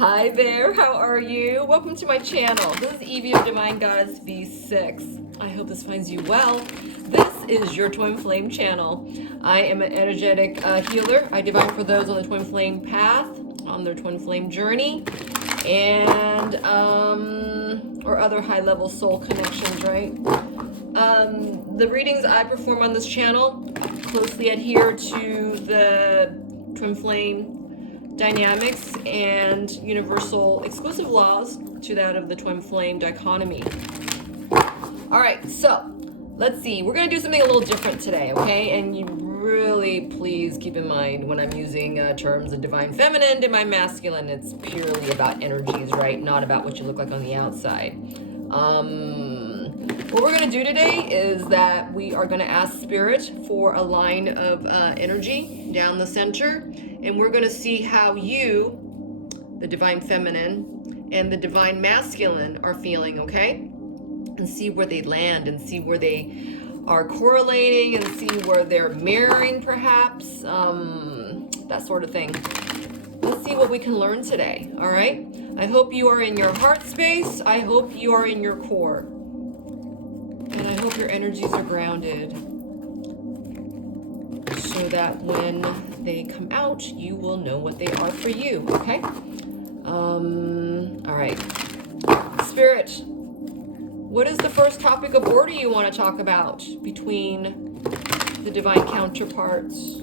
Hi there, how are you? Welcome to my channel. This is Evie of Divine Goddess V6. I hope this finds you well. This is your Twin Flame channel. I am an energetic healer. I divine for those on the Twin Flame path, on their Twin Flame journey, and or other high-level soul connections, right? The readings I perform on this channel closely adhere to the Twin Flame dynamics and universal exclusive laws to that of the Twin Flame dichotomy. All right, so let's see. We're going to do something a little different today, okay? And you really please keep in mind when I'm using terms of divine feminine, divine masculine, it's purely about energies, right? Not about what you look like on the outside. What we're going to do today is that we are going to ask Spirit for a line of energy down the center, and we're going to see how you, the divine feminine, and the divine masculine are feeling, okay? And see where they land and see where they are correlating and see where they're mirroring, perhaps, that sort of thing. Let's see what we can learn today, all right? I hope you are in your heart space. I hope you are in your core. And I hope your energies are grounded so that when they come out, you will know what they are for you, okay? All right. Spirit, what is the first topic of order you want to talk about between the divine counterparts?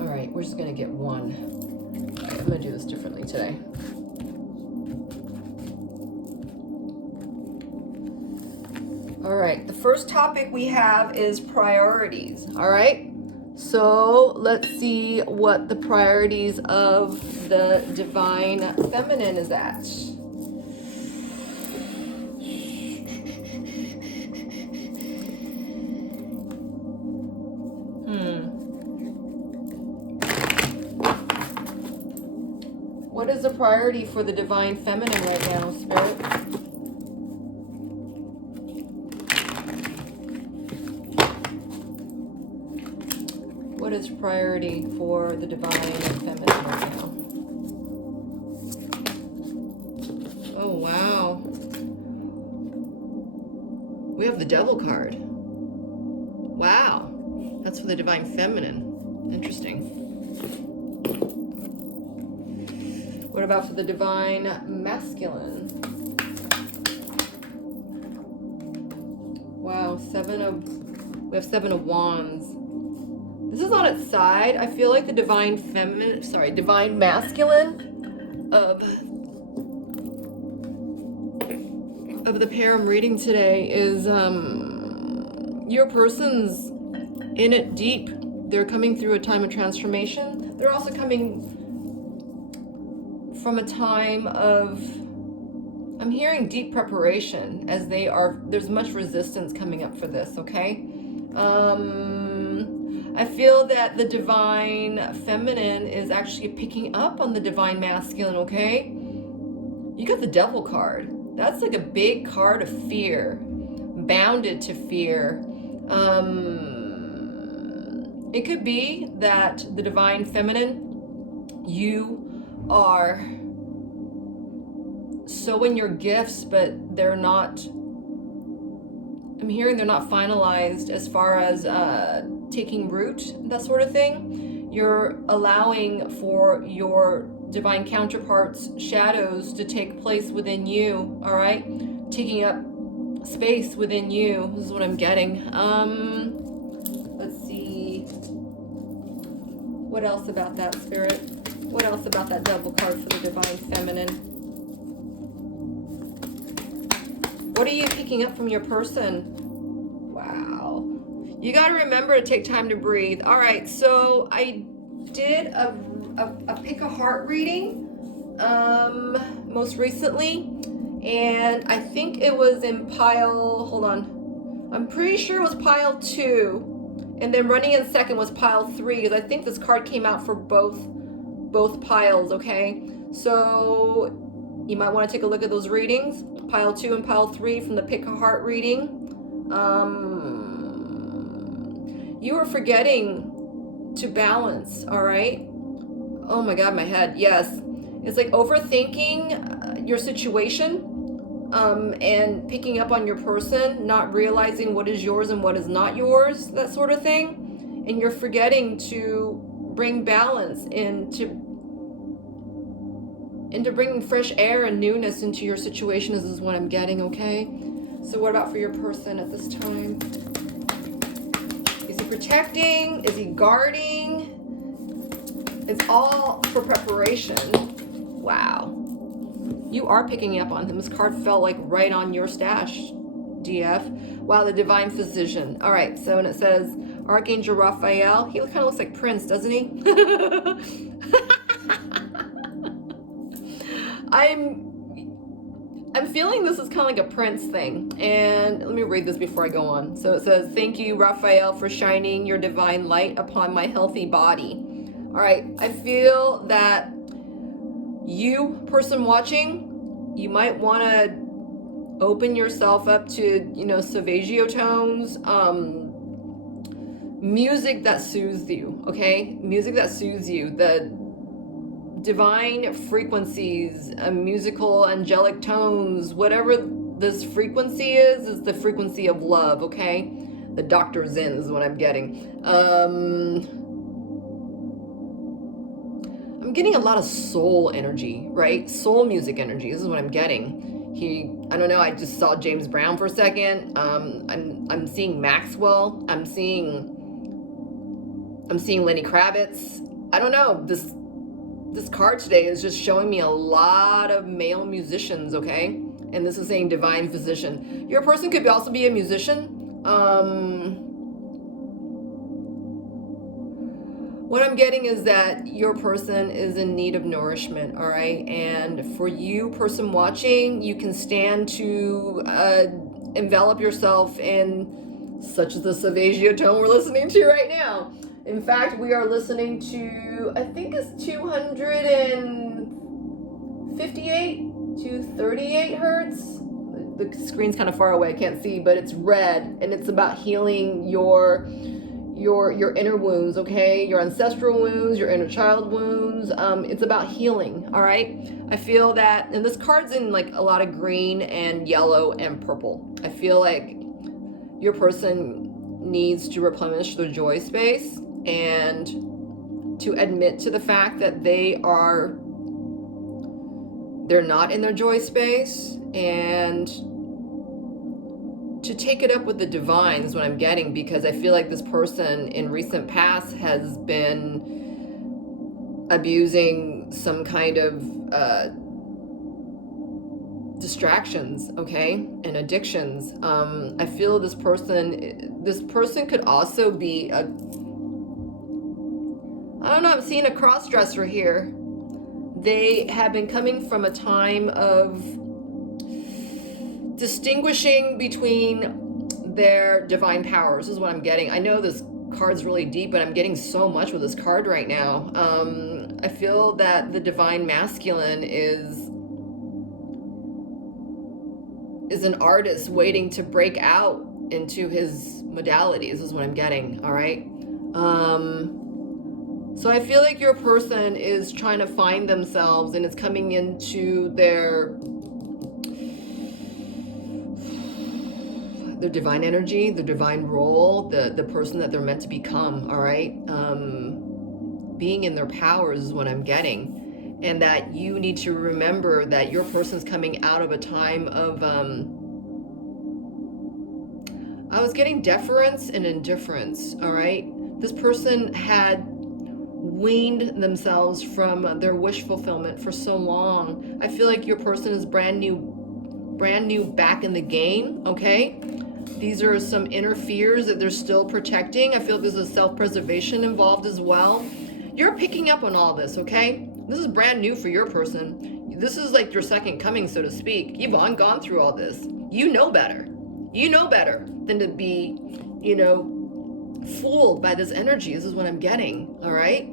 All right, we're just going to get one. All right, I'm going to do this differently today. All right, the first topic we have is priorities, all right? So let's see what the priorities of the divine feminine is at. What is the priority for the divine feminine right now, Spirit? What is priority for the divine feminine right now? Oh, wow. We have the Devil card. Wow. That's for the divine feminine. Interesting. What about for the divine masculine? Wow, we have 7 of Wands. This is on its side. I feel like the divine masculine of the pair I'm reading today is your person's in it deep. They're coming through a time of transformation. They're also coming from a time of, I'm hearing deep preparation as there's much resistance coming up for this, okay? I feel that the divine feminine is actually picking up on the divine masculine, okay? You got the Devil card. That's like a big card of fear, bounded to fear. It could be that the divine feminine, you are so in your gifts, but they're not, I'm hearing they're not finalized as far as taking root, that sort of thing. You're allowing for your divine counterparts' shadows to take place within you, all right? Taking up space within you. This is what I'm getting. Let's see. What else about that, Spirit? What else about that Devil card for the divine feminine? What are you picking up from your person? Wow. You got to remember to take time to breathe. All right, so I did a pick a heart reading most recently, and I think it was in pile, hold on. I'm pretty sure it was pile 2, and then running in second was pile 3, because I think this card came out for both piles, okay? So you might want to take a look at those readings, pile 2 and pile 3 from the pick a heart reading. You are forgetting to balance, all right? Oh my God, my head. Yes. It's like overthinking your situation, and picking up on your person, not realizing what is yours and what is not yours, that sort of thing. And you're forgetting to bring balance into bringing fresh air and newness into your situation. This is what I'm getting, okay? So what about for your person at this time? Is he protecting? Is he guarding? It's all for preparation. Wow. You are picking up on him. This card fell like right on your stash, DF. Wow, the divine physician. All right, so when it says Archangel Raphael, he kind of looks like Prince, doesn't he? I'm feeling this is kind of like a Prince thing. And let me read this before I go on. So it says, thank you, Raphael, for shining your divine light upon my healthy body. All right, I feel that you, person watching, you might want to open yourself up to, Savagio tones, music that soothes you, okay? Music that soothes you, the divine frequencies, musical angelic tones, whatever this frequency is the frequency of love, okay? The doctor's in is what I'm getting. I'm getting a lot of soul energy, right? Soul music energy. This is what I'm getting. I don't know, I just saw James Brown for a second. I'm seeing Maxwell. I'm seeing Lenny Kravitz. I don't know. This card today is just showing me a lot of male musicians, okay? And this is saying divine physician. Your person could also be a musician. What I'm getting is that your person is in need of nourishment, all right? And for you, person watching, you can stand to envelop yourself in such as the Savagio tone we're listening to right now. In fact, we are listening to, I think it's 258 to 38 hertz. The screen's kind of far away, I can't see, but it's red, and it's about healing your inner wounds, okay? Your ancestral wounds, your inner child wounds. It's about healing, all right? I feel that, and this card's in like a lot of green and yellow and purple. I feel like your person needs to replenish their joy space and to admit to the fact that they're not in their joy space, and to take it up with the divine is what I'm getting, because I feel like this person in recent past has been abusing some kind of distractions, okay, and addictions. I feel this person could also be I don't know, I'm seeing a cross-dresser here. They have been coming from a time of distinguishing between their divine powers is what I'm getting. I know this card's really deep, but I'm getting so much with this card right now. I feel that the divine masculine is an artist waiting to break out into his modalities is what I'm getting, all right? So I feel like your person is trying to find themselves, and it's coming into their divine energy, the divine role, the person that they're meant to become, all right? Being in their powers is what I'm getting. And that you need to remember that your person's coming out of a time of, I was getting deference and indifference, all right? This person had weaned themselves from their wish fulfillment for so long. I feel like your person is brand new back in the game, okay? These are some inner fears that they're still protecting. I feel there's a self-preservation involved as well. You're picking up on all this, okay? This is brand new for your person. This is like your second coming, so to speak. You've gone through all this. You know better. You know better than to be, fooled by this energy. This is what I'm getting, all right?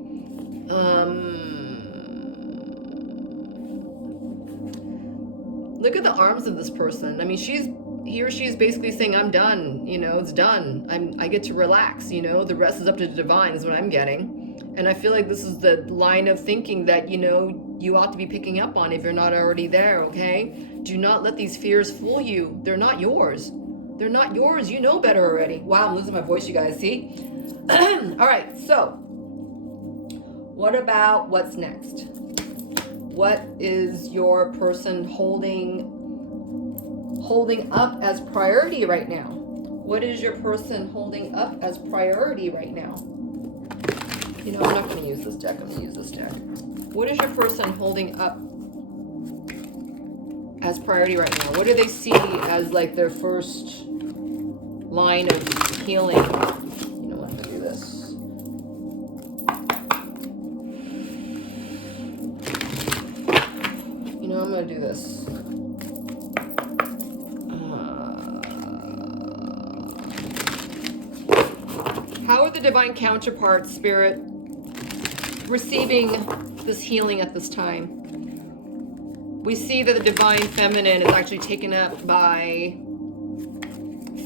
Look at the arms of this person. I mean, she's he or she is basically saying, I'm done, you know, it's done. I get to relax, you know, the rest is up to the divine is what I'm getting. And I feel like this is the line of thinking that, you know, you ought to be picking up on if you're not already there, okay? Do not let these fears fool you. They're not yours. They're not yours. You know better already. Wow, I'm losing my voice, you guys, see? All right, so what about what's next? What is your person holding up as priority right now? What is your person holding up as priority right now? You know, I'm not going to use this deck. I'm going to use this deck. What is your person holding up as priority right now? What do they see as like their first line of healing? You know what, I'm going to do this. You know, I'm going to do this. How are the divine counterparts, Spirit, receiving this healing at this time? We see that the divine feminine is actually taken up by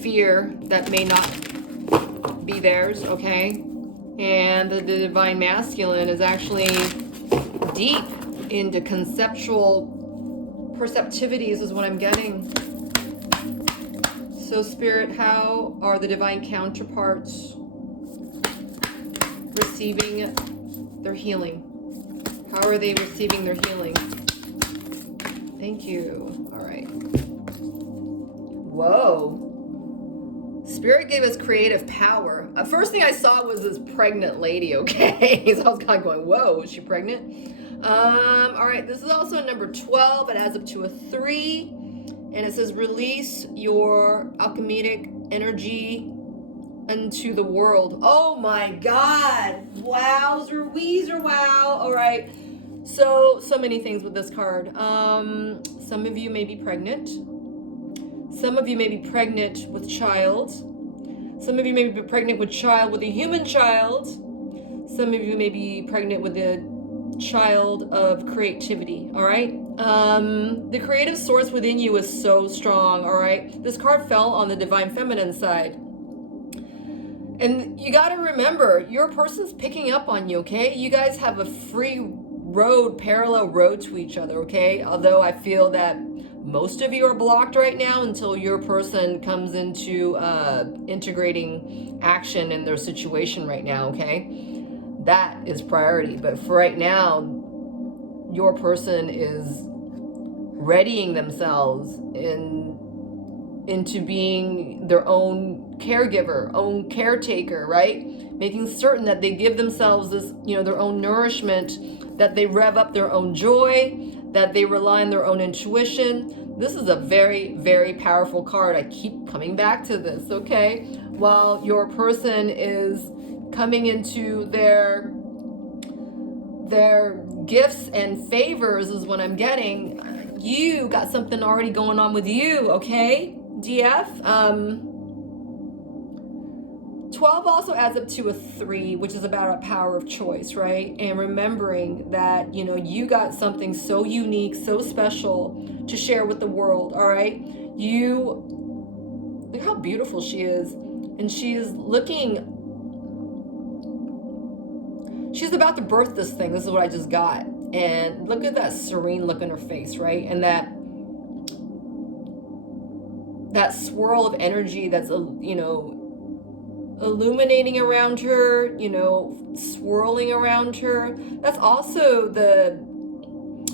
fear that may not be theirs, okay? And the divine masculine is actually deep into conceptual perceptivities is what I'm getting. So, Spirit, how are the divine counterparts receiving their healing? How are they receiving their healing? Thank you. All right. Whoa. Spirit gave us creative power. First thing I saw was this pregnant lady, okay? So I was kind of going, whoa, is she pregnant? All right, this is also number 12. It adds up to a 3. And it says, release your alchemic energy unto the world. Oh my God. Wowzer, weezer, wow. All right. So many things with this card. Some of you may be pregnant. Some of you may be pregnant with child. Some of you may be pregnant with child, with a human child. Some of you may be pregnant with a child of creativity, all right? The creative source within you is so strong, all right? This card fell on the divine feminine side. And you got to remember, your person's picking up on you, okay? You guys have a free road, parallel road to each other, okay? Although I feel that most of you are blocked right now until your person comes into integrating action in their situation right now, okay? That is priority. But for right now, your person is readying themselves into being their own caregiver, own caretaker, right? Making certain that they give themselves this, you know, their own nourishment, that they rev up their own joy, that they rely on their own intuition. This is a very, very powerful card. I keep coming back to this, okay? While your person is coming into their gifts and favors is what I'm getting, you got something already going on with you, okay? DF. 12 also adds up to a 3, which is about a power of choice, right? And remembering that, you know, you got something so unique, so special to share with the world, all right? Look how beautiful she is. And she is looking, she's about to birth this thing. This is what I just got. And look at that serene look in her face, right? And that swirl of energy that's, you know, illuminating around her, you know, swirling around her. That's also the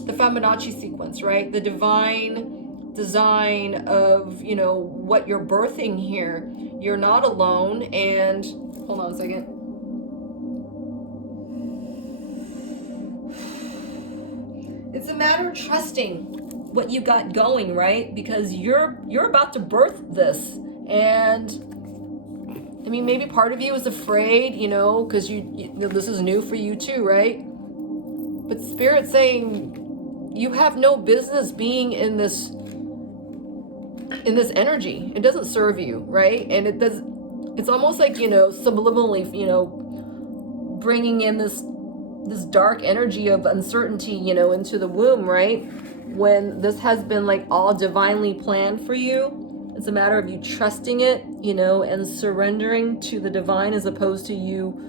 Fibonacci sequence, right? The divine design of, you know, what you're birthing here. You're not alone. And hold on a second. It's a matter of trusting what you got going, right? Because you're about to birth this. And I mean, maybe part of you is afraid, you know, because you this is new for you too, right? But Spirit's saying you have no business being in this energy. It doesn't serve you, right? And it's almost like, you know, subliminally, you know, bringing in this dark energy of uncertainty, you know, into the womb, right? When this has been like all divinely planned for you. It's a matter of you trusting it, you know, and surrendering to the divine, as opposed to you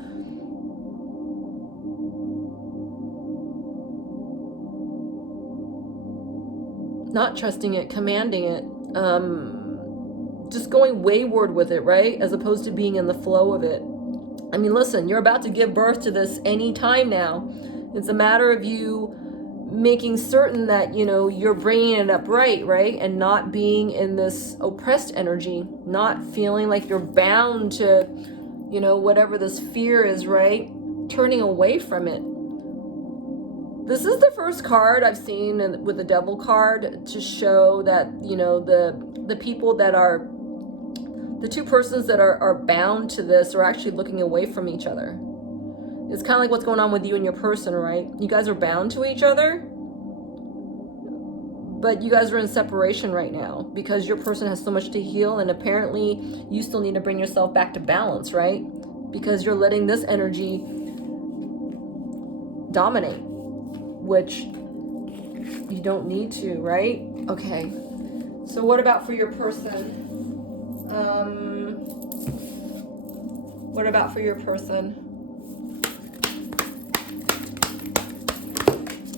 not trusting it, commanding it, just going wayward with it, right? As opposed to being in the flow of it. I mean, listen, you're about to give birth to this any time now. It's a matter of you making certain that, you know, you're bringing it up right? And not being in this oppressed energy, not feeling like you're bound to, you know, whatever this fear is, right? Turning away from it. This is the first card I've seen with the Devil card to show that, you know, the people that are, the two persons that are bound to this are actually looking away from each other. It's kind of like what's going on with you and your person, right? You guys are bound to each other, but you guys are in separation right now because your person has so much to heal, and apparently you still need to bring yourself back to balance, right? Because you're letting this energy dominate, which you don't need to, right? Okay. So what about for your person? What about for your person?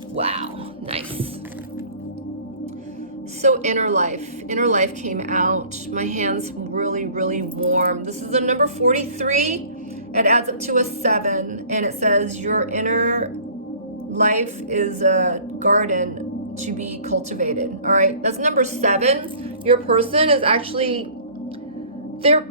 Wow, nice. So inner life came out. My hand's really, really warm. This is the number 43. It adds up to a 7, and it says your inner life is a garden to be cultivated. All right, that's number 7. Your person is actually, they're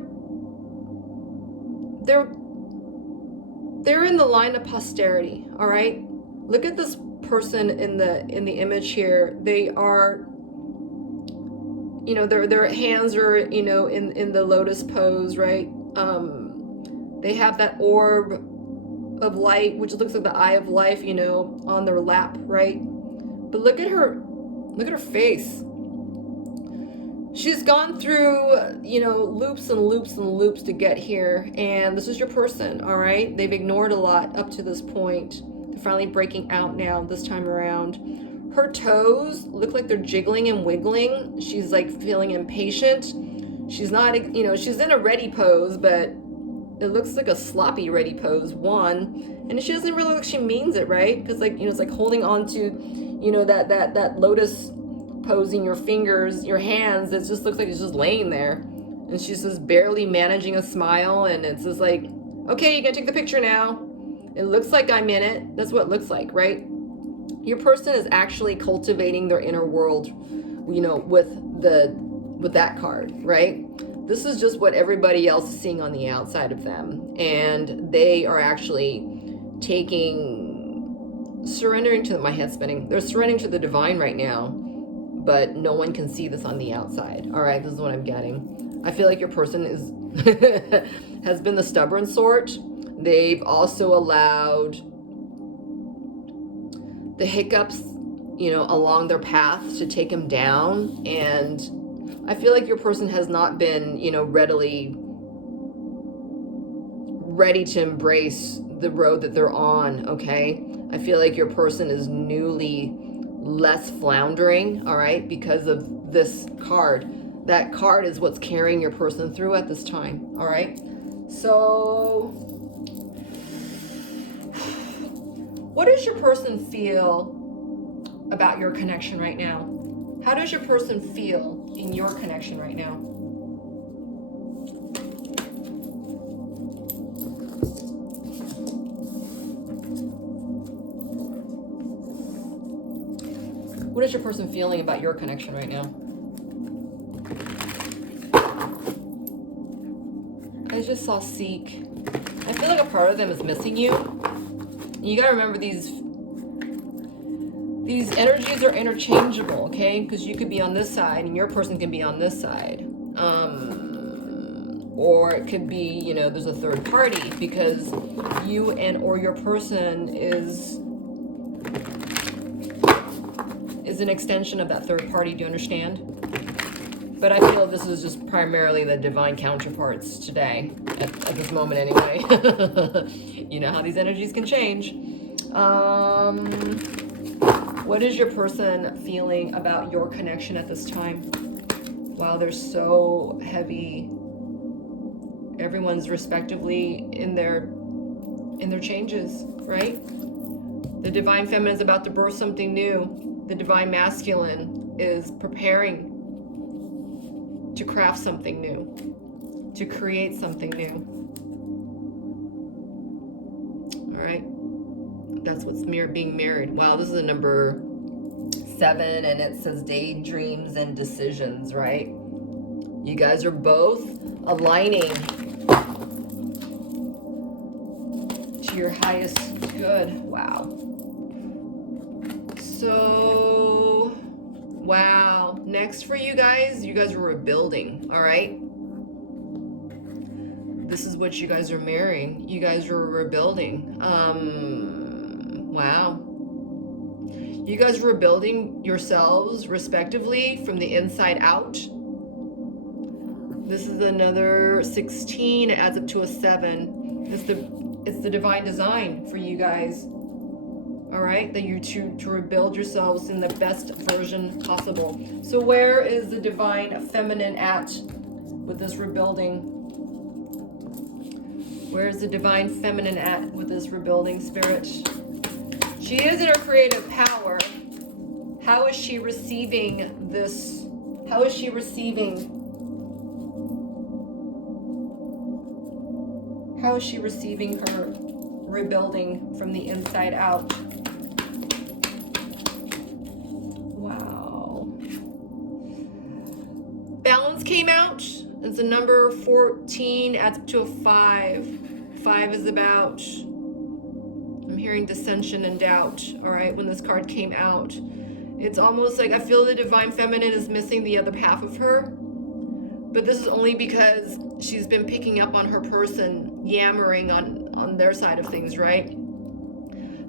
in the line of posterity. All right, look at this person in the image here. They are, you know, their hands are, you know, in the lotus pose, right? They have that orb of light, which looks like the eye of life, you know, on their lap, right? But look at her face. She's gone through, you know, loops and loops and loops to get here, and this is your person, all right? They've ignored a lot up to this point. They're finally breaking out now this time around. Her toes look like they're jiggling and wiggling. She's like feeling impatient. She's not, you know, she's in a ready pose, but it looks like a sloppy ready pose, one. And she doesn't really look like she means it, right? Because, like, you know, it's like holding on to, you know, that lotus posing your fingers, your hands. It just looks like it's just laying there. And she's just barely managing a smile. And it's just like, okay, you gotta take the picture now. It looks like I'm in it. That's what it looks like, right? Your person is actually cultivating their inner world, you know, with that card, right? This is just what everybody else is seeing on the outside of them. And they are actually surrendering to, my head's spinning. They're surrendering to the divine right now, but no one can see this on the outside. All right, this is what I'm getting. I feel like your person has been the stubborn sort. They've also allowed the hiccups, you know, along their path to take them down. And I feel like your person has not been, you know, ready to embrace the road that they're on, okay? I feel like your person is newly less floundering, all right, because of this card. That card is what's carrying your person through at this time, all right? So, what does your person feel about your connection right now? How does your person feel in your connection right now? What is your person feeling about your connection right now? I just saw seek. I feel like a part of them is missing you. You gotta remember these energies are interchangeable, okay? Because you could be on this side and your person can be on this side. Or it could be, you know, there's a third party because you or your person is an extension of that third party. Do you understand? But I feel this is just primarily the divine counterparts today, at this moment anyway. You know how these energies can change. What is your person feeling about your connection at this time? Wow, they're so heavy. Everyone's respectively in their changes, right? The divine feminine is about to birth something new. The divine masculine is preparing to craft something new, to create something new. All right, that's what's being married. Wow, this is a number 7, and it says daydreams and decisions, right? You guys are both aligning to your highest good. Wow. So, wow. Next for you guys are rebuilding, all right? This is what you guys are marrying. You guys are rebuilding. Wow. You guys are rebuilding yourselves respectively from the inside out. This is another 16. It adds up to a 7. It's the divine design for you guys. All right, that you to rebuild yourselves in the best version possible. So where is the divine feminine at with this rebuilding? Where is the divine feminine at with this rebuilding, Spirit? She is in her creative power. How is she receiving this? How is she receiving? How is she receiving her rebuilding from the inside out? Wow. Balance came out. It's a number 14, adds up to a 5. 5 is about, I'm hearing dissension and doubt, all right, when this card came out. It's almost like I feel the divine feminine is missing the other half of her. But this is only because she's been picking up on her person yammering on their side of things, right?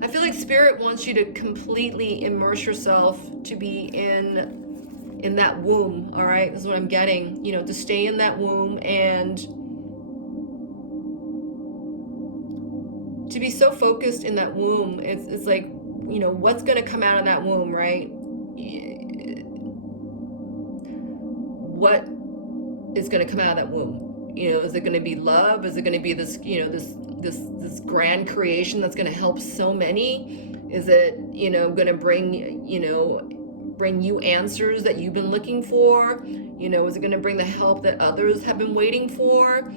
I feel like Spirit wants you to completely immerse yourself to be in that womb, all right? This is what I'm getting, you know, to stay in that womb and to be so focused in that womb. It's like, you know, what's going to come out of that womb, right? What is going to come out of that womb? You know, is it going to be love? Is it going to be this, you know, this grand creation that's going to help so many? Is it, you know, going to bring you answers that you've been looking for? You know, is it going to bring the help that others have been waiting for?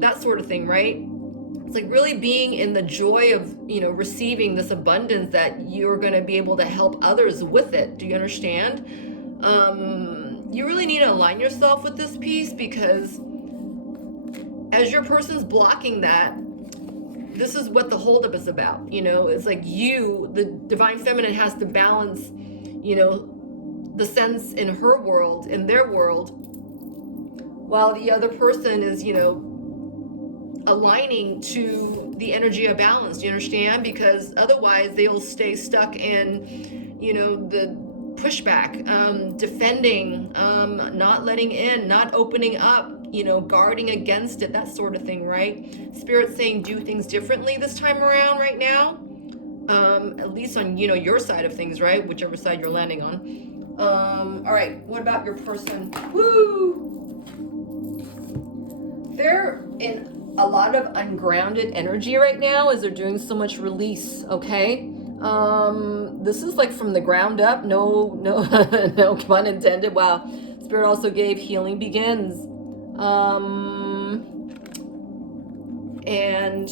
That sort of thing, right? It's like really being in the joy of, you know, receiving this abundance that you're going to be able to help others with it. Do you understand? You really need to align yourself with this piece, because as your person's blocking that, this is what the holdup is about. You know, it's like you, the divine feminine, has to balance, you know, the sense in her world, in their world, while the other person is, you know, aligning to the energy of balance. Do you understand? Because otherwise they'll stay stuck in, you know, the pushback, defending, not letting in, not opening up, you know, guarding against it, that sort of thing, right? Spirit saying do things differently this time around right now, at least on, you know, your side of things, right? Whichever side you're landing on. All right, what about your person? Woo! They're in a lot of ungrounded energy right now as they're doing so much release, okay? This is like from the ground up, no no pun intended. Wow. Spirit also gave healing begins. And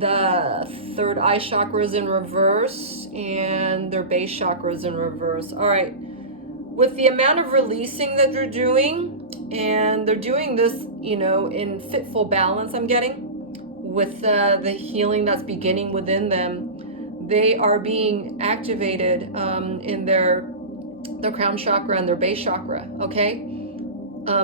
the third eye chakra is in reverse, and their base chakra is in reverse. All right. With the amount of releasing that they're doing, and they're doing this, you know, in fitful balance, I'm getting, with the healing that's beginning within them, they are being activated in their crown chakra and their base chakra, okay?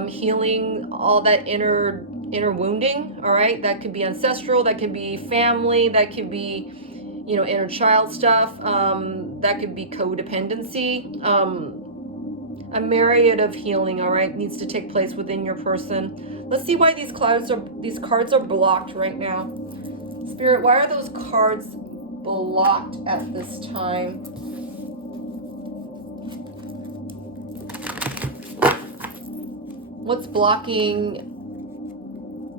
Healing all that inner wounding, all right? That could be ancestral, that could be family, that could be, you know, inner child stuff, that could be codependency. A myriad of healing, all right, needs to take place within your person. Let's see why these cards are blocked right now. Spirit, why are those cards blocked at this time? what's blocking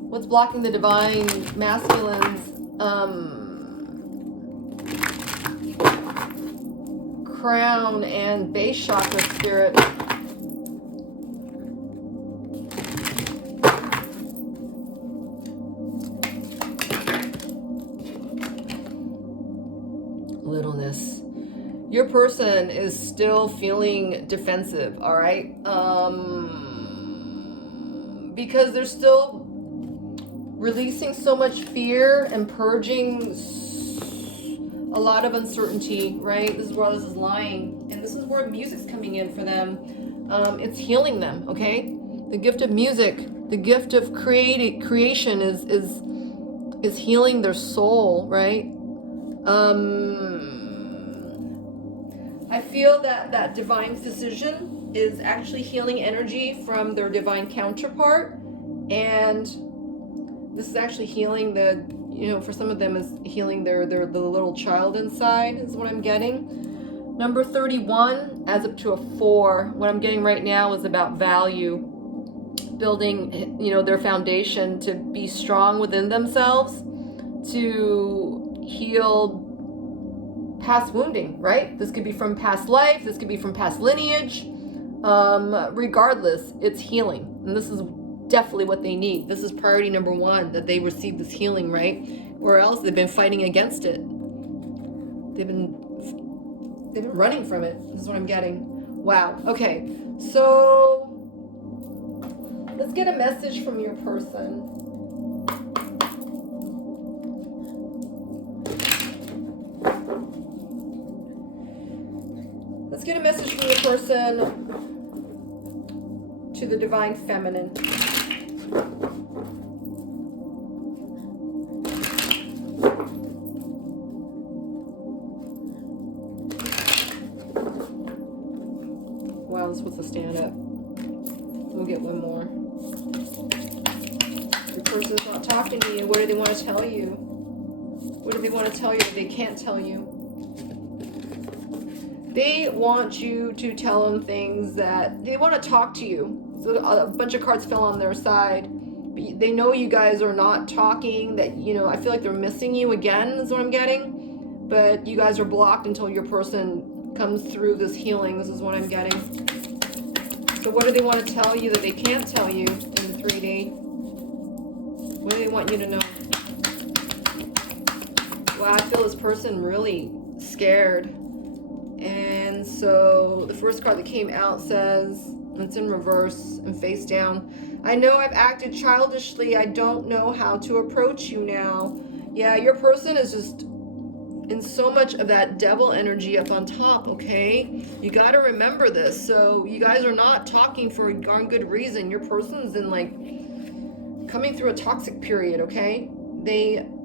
the divine masculine's crown and base chakra spirit? Littleness. Your person is still feeling defensive, all right? Because they're still releasing so much fear and purging a lot of uncertainty, right? This is where this is lying, and this is where music's coming in for them. It's healing them, okay? The gift of music, the gift of creation is healing their soul, right? I feel that divine physician is actually healing energy from their divine counterpart, and this is actually healing the, for some of them is healing the little child inside, is what I'm getting. Number 31 adds up to a 4. What I'm getting right now is about value, building, their foundation to be strong within themselves, to heal past wounding, right? This could be from past life, this could be from past lineage. Regardless, it's healing, and this is definitely what they need. This is priority number 1, that they receive this healing, right? Or else they've been fighting against it. They've been running from it. This is what I'm getting. Wow. Okay, so let's get a message from your person. Let's get a message from your person to the divine feminine. Wow, this was a stand up. We'll get one more. Your person's not talking to you. What do they want to tell you? What do they want to tell you that they can't tell you? They want you to tell them things that they want to talk to you. So a bunch of cards fell on their side. But they know you guys are not talking, that, I feel like they're missing you again, is what I'm getting. But you guys are blocked until your person comes through this healing. This is what I'm getting. So what do they want to tell you that they can't tell you in the 3D? What do they want you to know? Wow, I feel this person really scared. And so the first card that came out says, it's in reverse and face down, I know I've acted childishly. I don't know how to approach you now. Yeah, your person is just in so much of that devil energy up on top, okay? You got to remember this. So you guys are not talking for a darn good reason. Your person's in coming through a toxic period, okay?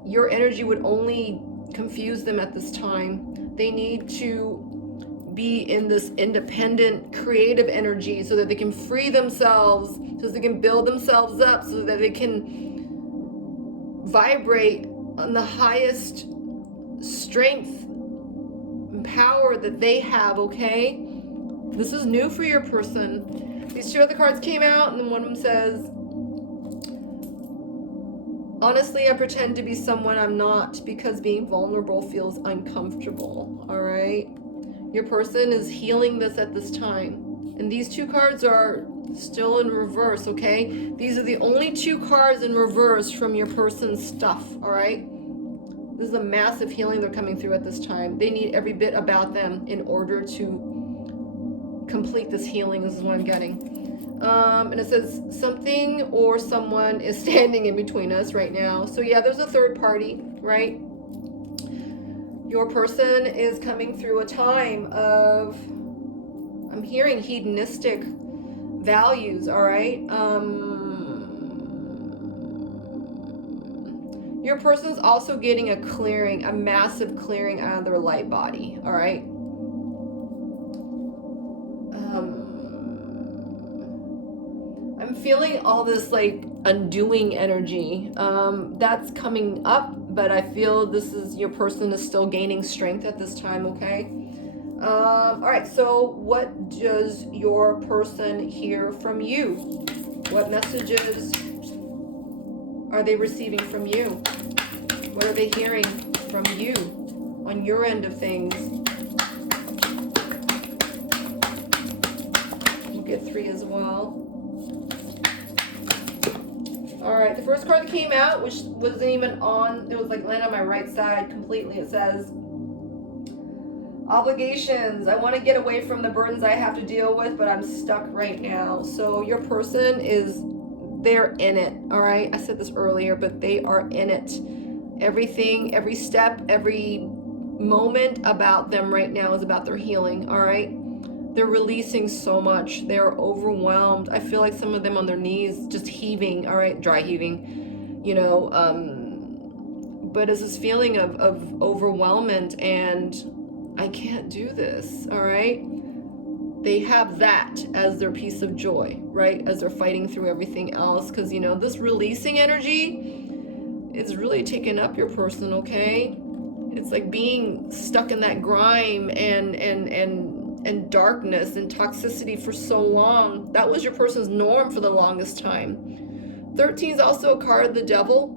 Your energy would only confuse them at this time. They need to be in this independent, creative energy so that they can free themselves, so that they can build themselves up, so that they can vibrate on the highest strength and power that they have, okay? This is new for your person. These 2 other cards came out, and then one of them says, honestly, I pretend to be someone I'm not because being vulnerable feels uncomfortable, all right? Your person is healing this at this time. And these 2 cards are still in reverse, okay? These are the only 2 cards in reverse from your person's stuff, all right? This is a massive healing they're coming through at this time. They need every bit about them in order to complete this healing. This is what I'm getting. And it says something or someone is standing in between us right now. So yeah, there's a third party, right? Your person is coming through a time of, I'm hearing hedonistic values, all right? Your person's also getting a clearing, a massive clearing out of their light body, all right? I'm feeling all this undoing energy that's coming up, but I feel your person is still gaining strength at this time, okay? All right, so what does your person hear from you? What messages are they receiving from you? What are they hearing from you on your end of things? We'll get 3 as well. All right, the first card that came out, which wasn't even on, it was like landed on my right side completely. It says, obligations. I want to get away from the burdens I have to deal with, but I'm stuck right now. So your person they're in it, all right? I said this earlier, but they are in it. Everything, every step, every moment about them right now is about their healing, all right? They're releasing so much. They're overwhelmed. I feel like some of them on their knees just heaving, all right? Dry heaving, you know, but it's this feeling of overwhelmment and I can't do this, all right? They have that as their piece of joy, right? As they're fighting through everything else. Because, you know, this releasing energy is really taking up your person, okay? It's like being stuck in that grime and darkness and toxicity for so long. That was your person's norm for the longest time. 13 is also a card, the devil.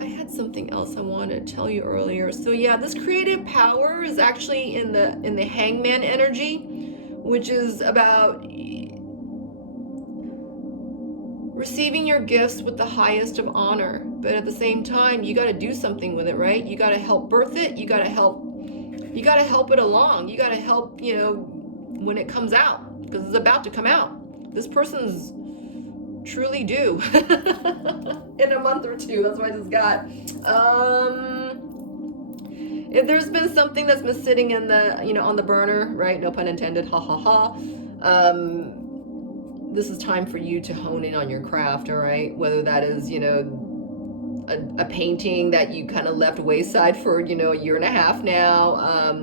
I had something else I wanted to tell you earlier. So yeah, this creative power is actually in the hangman energy, which is about receiving your gifts with the highest of honor. But at the same time, you got to do something with it, right? You got to help birth it. You got to help it along. You got to help, you know, when it comes out, because it's about to come out. This person's truly due in a month or 2. That's what I just got. If there's been something that's been sitting in the, you know, on the burner, right? No pun intended. Ha ha ha. This is time for you to hone in on your craft, all right? Whether that is, you know, a painting that you kind of left wayside for, you know, 1.5 years now.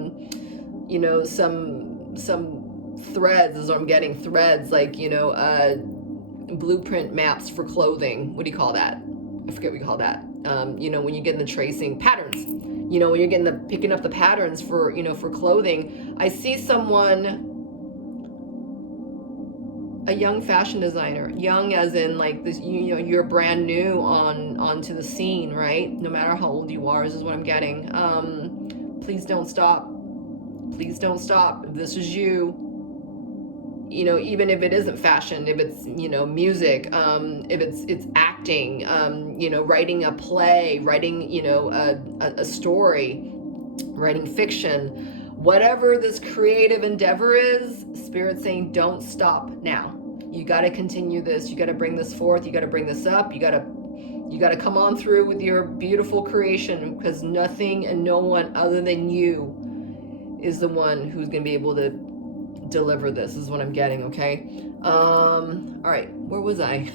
You know, some threads, is what I'm getting, threads, like, you know, blueprint maps for clothing. What do you call that? I forget what you call that. You know, when you get in the tracing patterns, you know, when you're getting picking up the patterns for, you know, for clothing. I see someone, a young fashion designer, young as in like this, you know, you're brand new onto the scene, right? No matter how old you are, this is what I'm getting. Please don't stop. Please don't stop. If this is you, you know, even if it isn't fashion, if it's, you know, music, if it's acting, you know, writing a play, writing, you know, a story, writing fiction, whatever this creative endeavor is, Spirit's saying, don't stop now. You got to continue this. You got to bring this forth. You got to bring this up. You got to come on through with your beautiful creation, because nothing and no one other than you is the one who's going to be able to deliver this, is what I'm getting, okay? All right, where was I?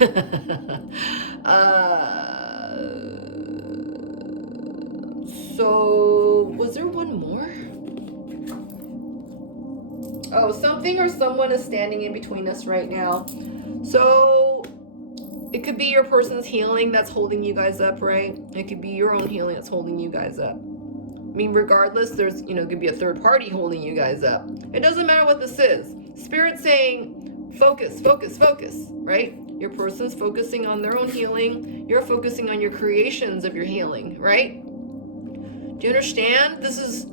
So was there one more? Oh, something or someone is standing in between us right now. So it could be your person's healing that's holding you guys up, right? It could be your own healing that's holding you guys up. I mean, regardless, there's, you know, could be a third party holding you guys up. It doesn't matter what this is. Spirit's saying, focus, focus, focus, right? Your person's focusing on their own healing. You're focusing on your creations of your healing, right? Do you understand? This is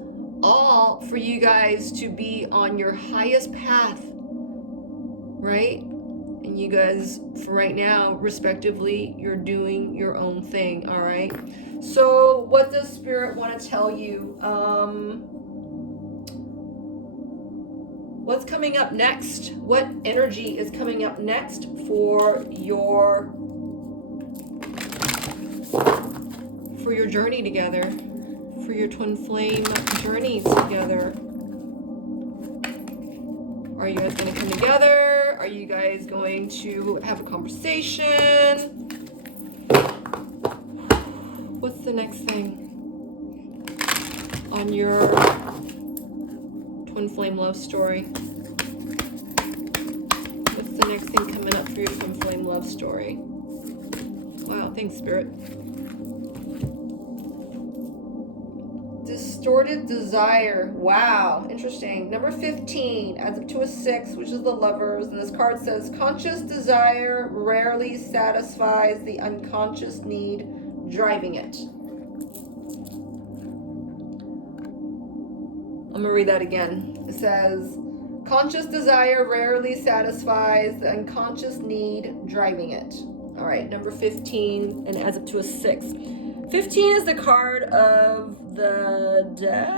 all for you guys to be on your highest path, right? And you guys, for right now, respectively, you're doing your own thing, all right? So what does Spirit want to tell you? What's coming up next? What energy is coming up next for your journey together, for your twin flame journey together? Are you guys going to come together? Are you guys going to have a conversation? What's the next thing on your twin flame love story? What's the next thing coming up for your twin flame love story? Wow, thanks, Spirit. distorted desire. Wow, interesting. Number 15 adds up to a 6, which is the Lovers. And this card says, conscious desire rarely satisfies the unconscious need driving it. I'm going to read that again. It says, conscious desire rarely satisfies the unconscious need driving it. All right, number 15, and adds up to a 6. 15 is the card of the devil.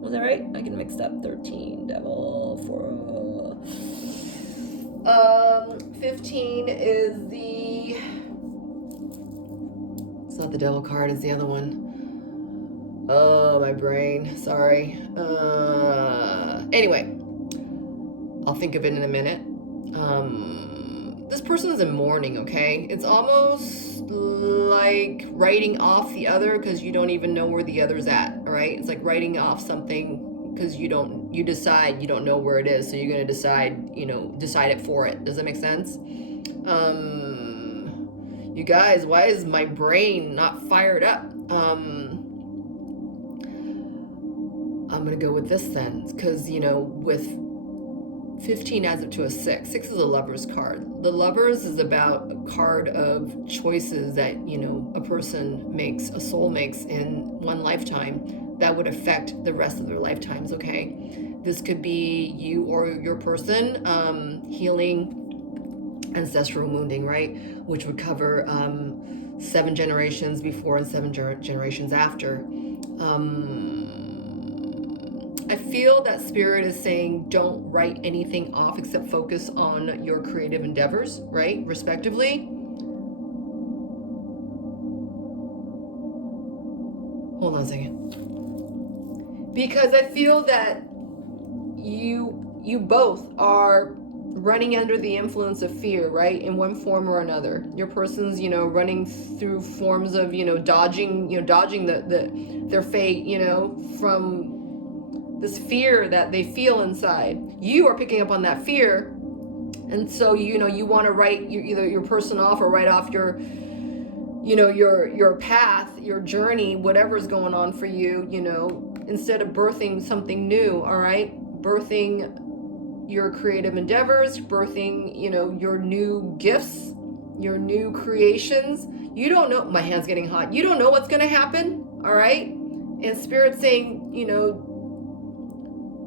Was that right? I get mixed up. 13, devil, 4. 15 is the... It's not the devil card, it's the other one. Oh, my brain. Sorry. Anyway, I'll think of it in a minute. This person is in mourning, okay? It's almost like writing off the other because you don't even know where the other's at, all right? It's like writing off something because you decide you don't know where it is, so you're going to decide it for it. Does that make sense? You guys, why is my brain not fired up? I'm going to go with this then, because, with 15 adds up to a 6. 6 is a Lover's card. The Lovers is about a card of choices that, a person makes, a soul makes in one lifetime that would affect the rest of their lifetimes, okay? This could be you or your person healing ancestral wounding, right? Which would cover 7 generations before and 7 generations after. I feel that Spirit is saying don't write anything off except focus on your creative endeavors, right? Respectively. Hold on a second. Because I feel that you both are running under the influence of fear, right? In one form or another. Your person's, running through forms of, dodging their fate, from this fear that they feel inside. You are picking up on that fear, and so you want to write either your person off or write off your path, your journey, whatever's going on for you, instead of birthing something new. All right, birthing your creative endeavors, birthing your new gifts, your new creations. You don't know, my hand's getting hot, you don't know what's going to happen. All right, and Spirit's saying,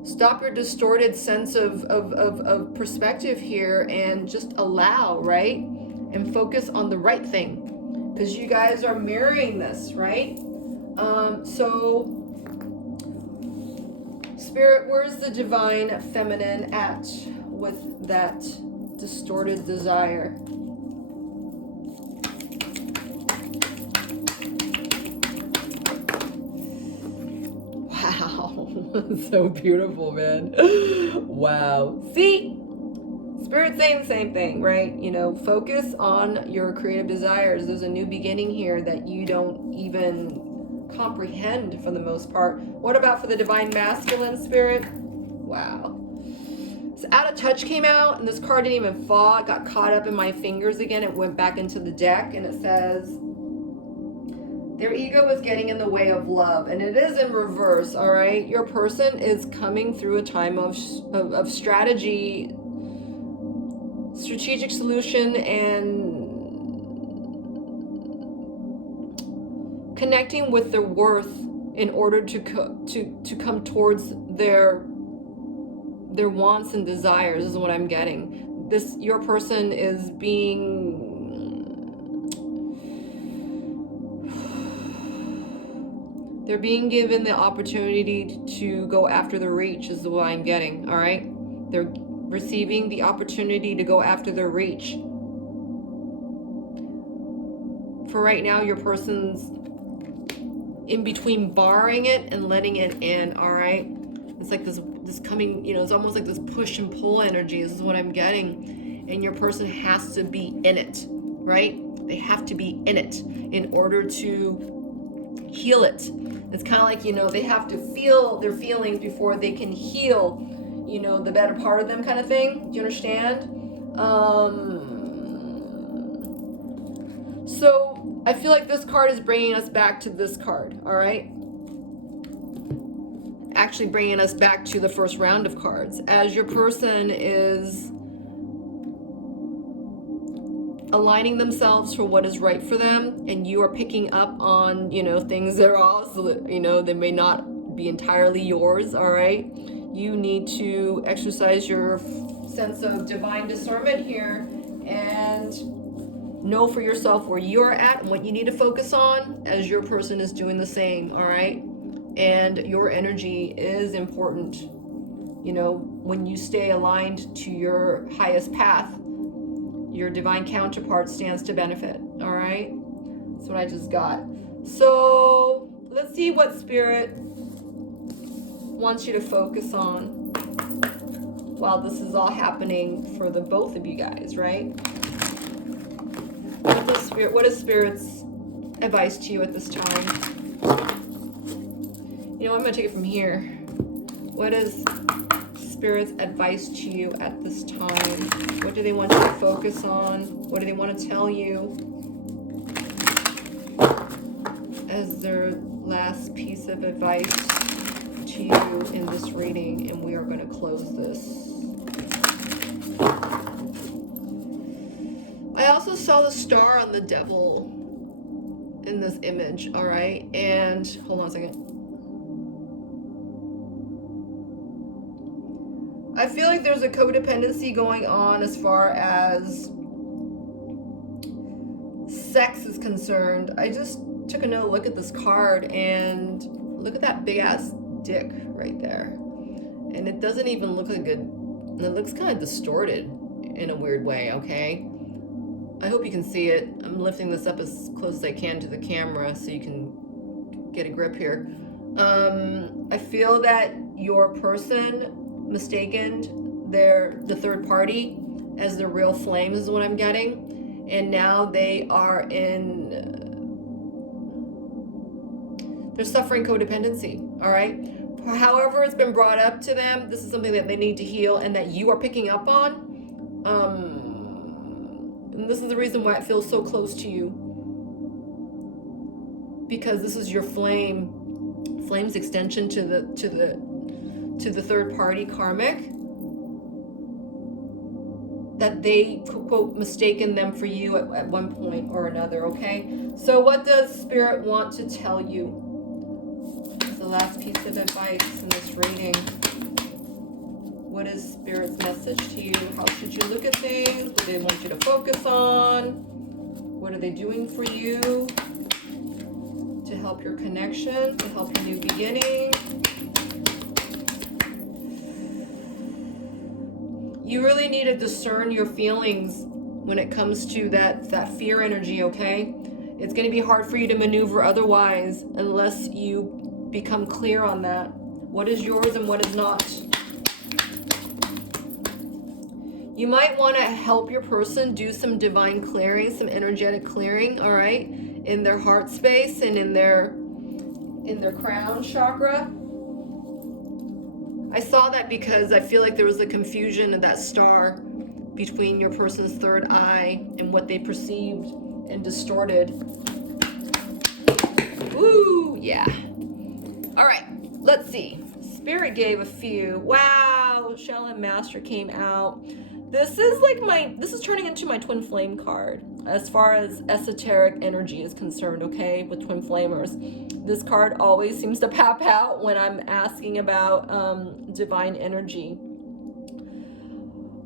stop your distorted sense of perspective here and just allow, right? And focus on the right thing. Because you guys are mirroring this, right? So, Spirit, where's the divine feminine at with that distorted desire? So beautiful, man. Wow. See? Spirit saying the same thing, right? Focus on your creative desires. There's a new beginning here that you don't even comprehend for the most part. What about for the divine masculine, Spirit? Wow. So Out of Touch came out, and this card didn't even fall. It got caught up in my fingers again. It went back into the deck, and it says, their ego is getting in the way of love, and it is in reverse, all right? Your person is coming through a time of strategic solution and connecting with their worth in order to come towards their wants and desires is what I'm getting. Your person is being... They're being given the opportunity to go after the reach is what I'm getting, all right? They're receiving the opportunity to go after their reach. For right now, your person's in between barring it and letting it in, all right? It's like this coming, it's almost like this push and pull energy. This is what I'm getting. And your person has to be in it, right? They have to be in it in order to heal it. It's kind of like, they have to feel their feelings before they can heal, the better part of them kind of thing. Do you understand? So I feel like this card is bringing us back to this card, all right? Actually bringing us back to the first round of cards, as your person is aligning themselves for what is right for them, and you are picking up on, you know, things that are also, you know, they may not be entirely yours, all right? You need to exercise your sense of divine discernment here and know for yourself where you're at and what you need to focus on, as your person is doing the same, all right? And your energy is important. You know, when you stay aligned to your highest path, your divine counterpart stands to benefit, all right? That's what I just got. So let's see what Spirit wants you to focus on while this is all happening for the both of you guys, right? What is Spirit's advice to you at this time? You know, I'm going to take it from here. What is Spirit's advice to you at this time? What do they want you to focus on? What do they want to tell you as their last piece of advice to you in this reading? And we are going to close this. I also saw the star on the devil in this image, all right? And hold on a second. I feel like there's a codependency going on as far as sex is concerned. I just took another look at this card and look at that big ass dick right there. And it doesn't even look like it looks kind of distorted in a weird way, okay? I hope you can see it. I'm lifting this up as close as I can to the camera so you can get a grip here. I feel that your person mistaken the third party as the real flame is what I'm getting, and now they're suffering codependency, all right? However it's been brought up to them, this is something that they need to heal and that you are picking up on. And this is the reason why it feels so close to you, because this is your flame's extension to the third party karmic, that they quote mistaken them for you at one point or another, okay? So what does Spirit want to tell you? It's the last piece of advice in this reading. What is Spirit's message to you? How should you look at things? What do they want you to focus on? What are they doing for you to help your connection, to help your new beginning? You really need to discern your feelings when it comes to that fear energy, okay? It's going to be hard for you to maneuver otherwise unless you become clear on that. What is yours and what is not? You might want to help your person do some divine clearing, some energetic clearing, all right? In their heart space and in their crown chakra. I saw that because I feel like there was a confusion of that star between your person's third eye and what they perceived and distorted. Ooh, yeah. All right, let's see. Spirit gave a few. Wow, Shell and Master came out. This is turning into my twin flame card as far as esoteric energy is concerned, okay, with twin flamers. This card always seems to pop out when I'm asking about divine energy.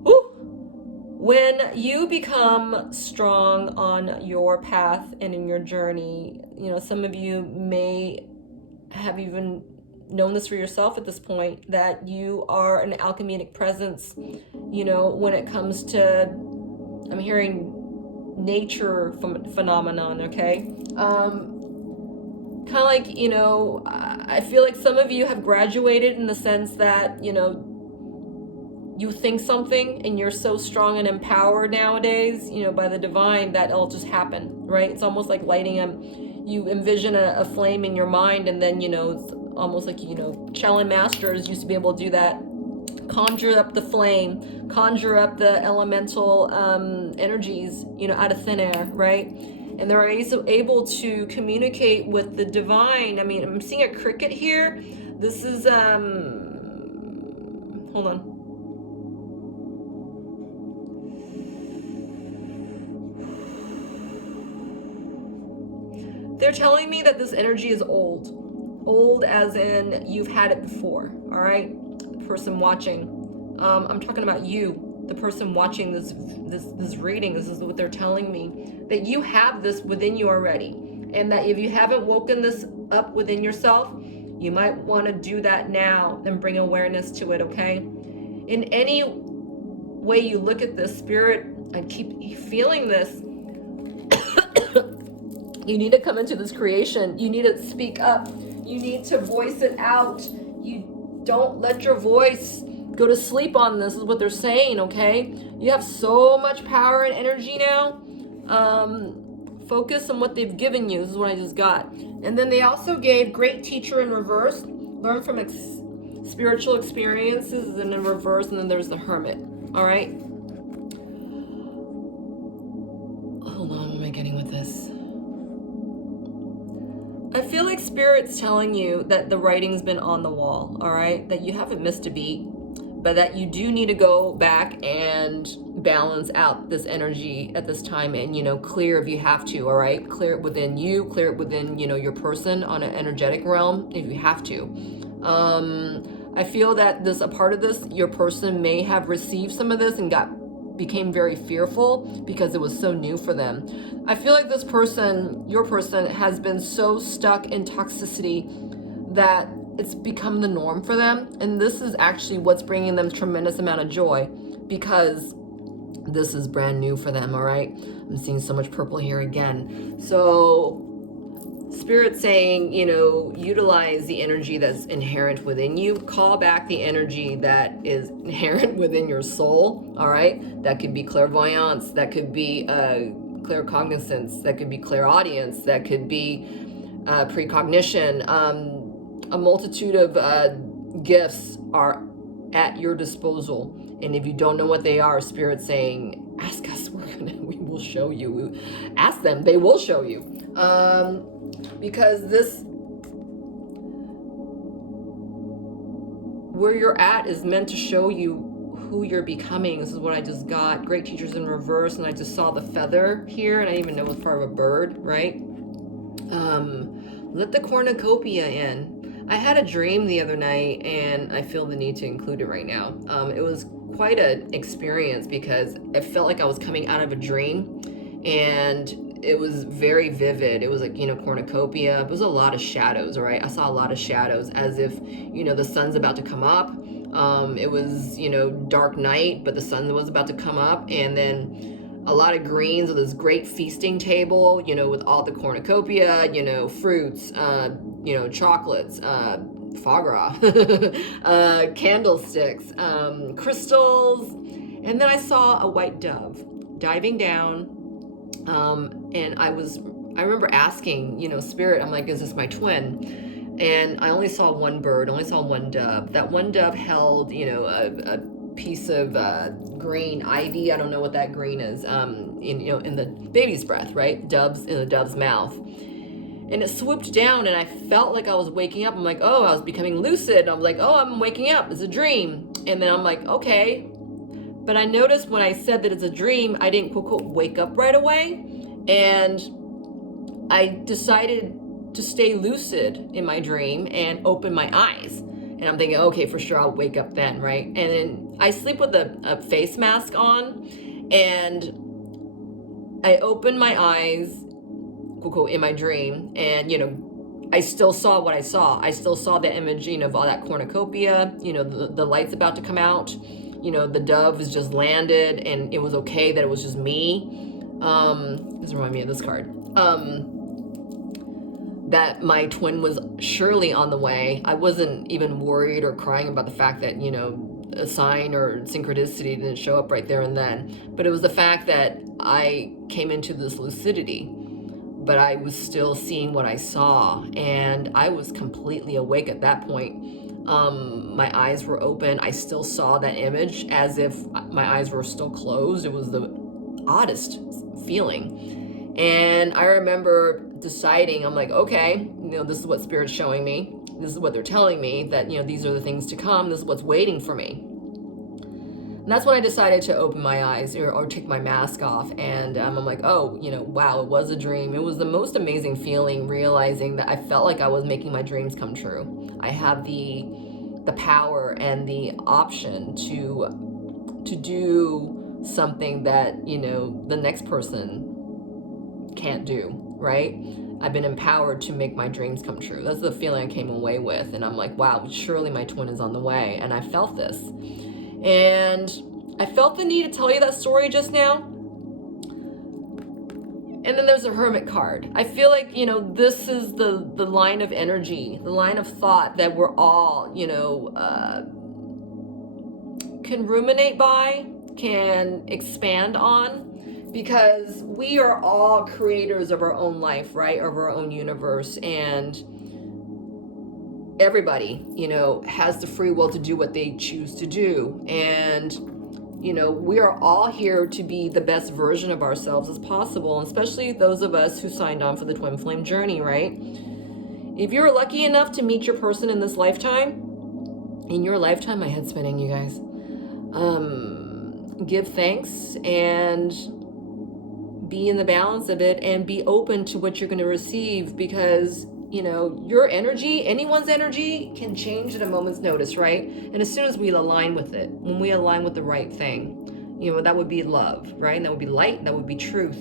Ooh. When you become strong on your path and in your journey, you know, some of you may have even known this for yourself at this point, that you are an alchemic presence, you know, when it comes to, I'm hearing nature phenomenon, okay? Kind of like, you know, I feel like some of you have graduated in the sense that, you know, you think something and you're so strong and empowered nowadays, you know, by the divine, that it'll just happen, right? It's almost like lighting you envision a flame in your mind, and then, you know, it's almost like, you know, Shaolin masters used to be able to do that. Conjure up the flame, conjure up the elemental energies, you know, out of thin air, right? and they're able to communicate with the divine. I mean, I'm seeing a cricket here. This is, hold on. They're telling me that this energy is old. Old as in you've had it before, all right? The person watching. I'm talking about you, the person watching this reading. This is what they're telling me, that you have this within you already. And that if you haven't woken this up within yourself, you might want to do that now and bring awareness to it, okay? In any way you look at this, Spirit, I keep feeling this. You need to come into this creation. You need to speak up. You need to voice it out. You don't let your voice go to sleep on this, is what they're saying, okay? You have so much power and energy now. Focus on what they've given you. This is what I just got. And then they also gave great teacher in reverse. Learn from spiritual experiences, and in reverse, and then there's the hermit. All right? Hold on, what am I getting with this? I feel like Spirit's telling you that the writing's been on the wall, all right? That you haven't missed a beat, but that you do need to go back and balance out this energy at this time and, clear if you have to, all right? Clear it within you, clear it within, your person on an energetic realm if you have to. I feel that a part of this, your person may have received some of this and became very fearful because it was so new for them. I feel like this person, your person, has been so stuck in toxicity that it's become the norm for them. And this is actually what's bringing them tremendous amount of joy, because this is brand new for them, all right? I'm seeing so much purple here again. So Spirit saying, utilize the energy that's inherent within you. Call back the energy that is inherent within your soul, all right? That could be clairvoyance, that could be claircognizance, that could be clairaudience, that could be precognition. A multitude of gifts are at your disposal. And if you don't know what they are, Spirit saying, ask us, we will show you. Ask them, they will show you. Because where you're at is meant to show you who you're becoming. This is what I just got. Great teachers in reverse, and I just saw the feather here, and I didn't even know it was part of a bird, right? Let the cornucopia in. I had a dream the other night, and I feel the need to include it right now. It was quite an experience because I felt like I was coming out of a dream, and it was very vivid. It was like, cornucopia. It was a lot of shadows, all right? I saw a lot of shadows as if, the sun's about to come up. It was, dark night, but the sun was about to come up. And then a lot of greens of this great feasting table, with all the cornucopia, fruits, chocolates, foie gras, candlesticks, crystals. And then I saw a white dove diving down. And I remember asking, Spirit, I'm like, is this my twin? And I only saw one bird, only saw one dove. That one dove held, a piece of green ivy. I don't know what that green is, in the baby's breath, right? Doves in the dove's mouth. And it swooped down, and I felt like I was waking up. I'm like, oh, I was becoming lucid. I'm like, oh, I'm waking up. It's a dream. And then I'm like, okay. But I noticed when I said that it's a dream, I didn't quote, wake up right away. And I decided to stay lucid in my dream and open my eyes. And I'm thinking, okay, for sure, I'll wake up then, right? And then I sleep with a face mask on, and I opened my eyes, quote, in my dream, and, I still saw what I saw. I still saw the image, of all that cornucopia, the light's about to come out. The dove has just landed, and it was okay that it was just me. This reminds me of this card. That my twin was surely on the way. I wasn't even worried or crying about the fact that, a sign or synchronicity didn't show up right there and then. But it was the fact that I came into this lucidity, but I was still seeing what I saw, and I was completely awake at that point. My eyes were open. I still saw that image as if my eyes were still closed. It was the oddest feeling. And I remember deciding, I'm like, okay, this is what Spirit's showing me. This is what they're telling me, that, these are the things to come. This is what's waiting for me. And that's when I decided to open my eyes or take my mask off. And I'm like, oh, wow, it was a dream. It was the most amazing feeling, realizing that I felt like I was making my dreams come true. I have the power and the option to do something that, the next person can't do, right? I've been empowered to make my dreams come true. That's the feeling I came away with. And I'm like, wow, surely my twin is on the way. And I felt this. And I felt the need to tell you that story just now. And then there's a Hermit card. I feel like, this is the line of energy, the line of thought that we're all, can ruminate by, can expand on, because we are all creators of our own life, right? Of our own universe. And everybody, has the free will to do what they choose to do. And, we are all here to be the best version of ourselves as possible, and especially those of us who signed on for the Twin Flame journey, right? If you're lucky enough to meet your person in this lifetime, my head's spinning, you guys, give thanks and be in the balance of it, and be open to what you're going to receive, because your energy, anyone's energy, can change at a moment's notice, right? And as soon as we align with it, when we align with the right thing, that would be love, right? And that would be light, that would be truth.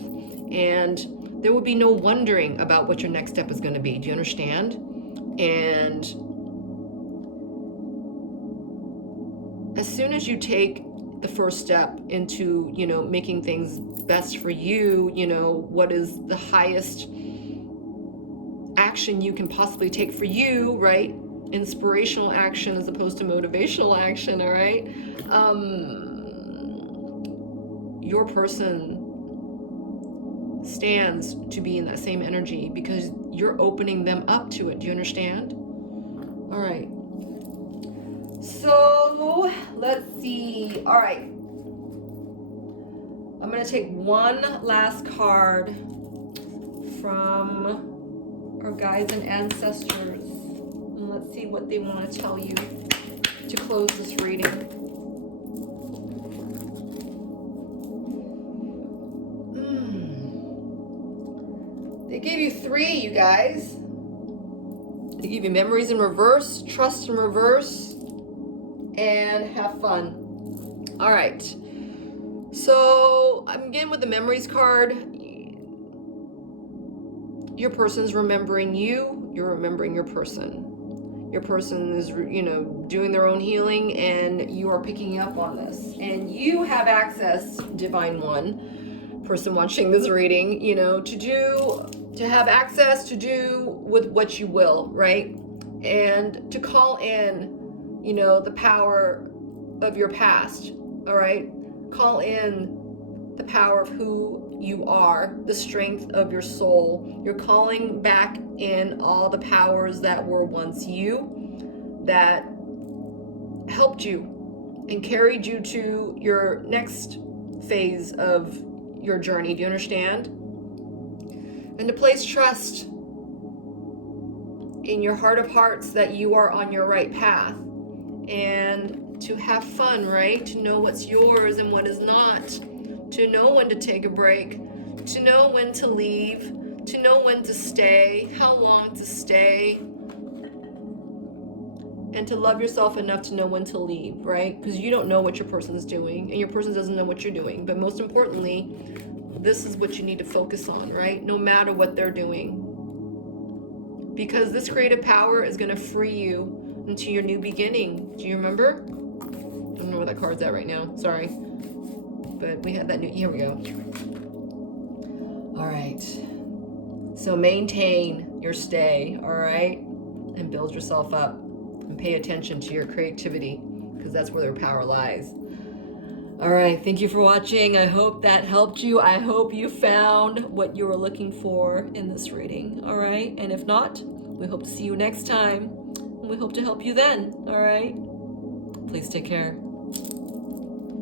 And there would be no wondering about what your next step is going to be. Do you understand? And as soon as you take the first step into, making things best for you, what is the highest action you can possibly take for you, right? Inspirational action as opposed to motivational action, all right? Your person stands to be in that same energy because you're opening them up to it. Do you understand? All right. So let's see. All right. I'm going to take one last card from our guides and ancestors. And let's see what they want to tell you to close this reading. They gave you 3, you guys. They give you memories in reverse, trust in reverse, and have fun. All right. So I'm getting with the memories card. Your person's remembering you. You're remembering your person. Your person is, doing their own healing, and you are picking up on this. And you have access, Divine One, person watching this reading, to have access to do with what you will, right? And to call in, the power of your past, all right? Call in the power of who you are, the strength of your soul. You're calling back in all the powers that were once you, that helped you and carried you to your next phase of your journey. Do you understand? And to place trust in your heart of hearts that you are on your right path, and to have fun, right? To know what's yours and what is not, to know when to take a break, to know when to leave, to know when to stay, how long to stay, and to love yourself enough to know when to leave, right? Because you don't know what your person is doing, and your person doesn't know what you're doing. But most importantly, this is what you need to focus on, right? No matter what they're doing. Because this creative power is going to free you into your new beginning. Do you remember? I don't know where that card's at right now. Sorry. But we had that new, here we go. All right. So maintain your stay, all right? And build yourself up. And pay attention to your creativity, because that's where their power lies. All right. Thank you for watching. I hope that helped you. I hope you found what you were looking for in this reading. All right. And if not, we hope to see you next time. And we hope to help you then. All right. Please take care.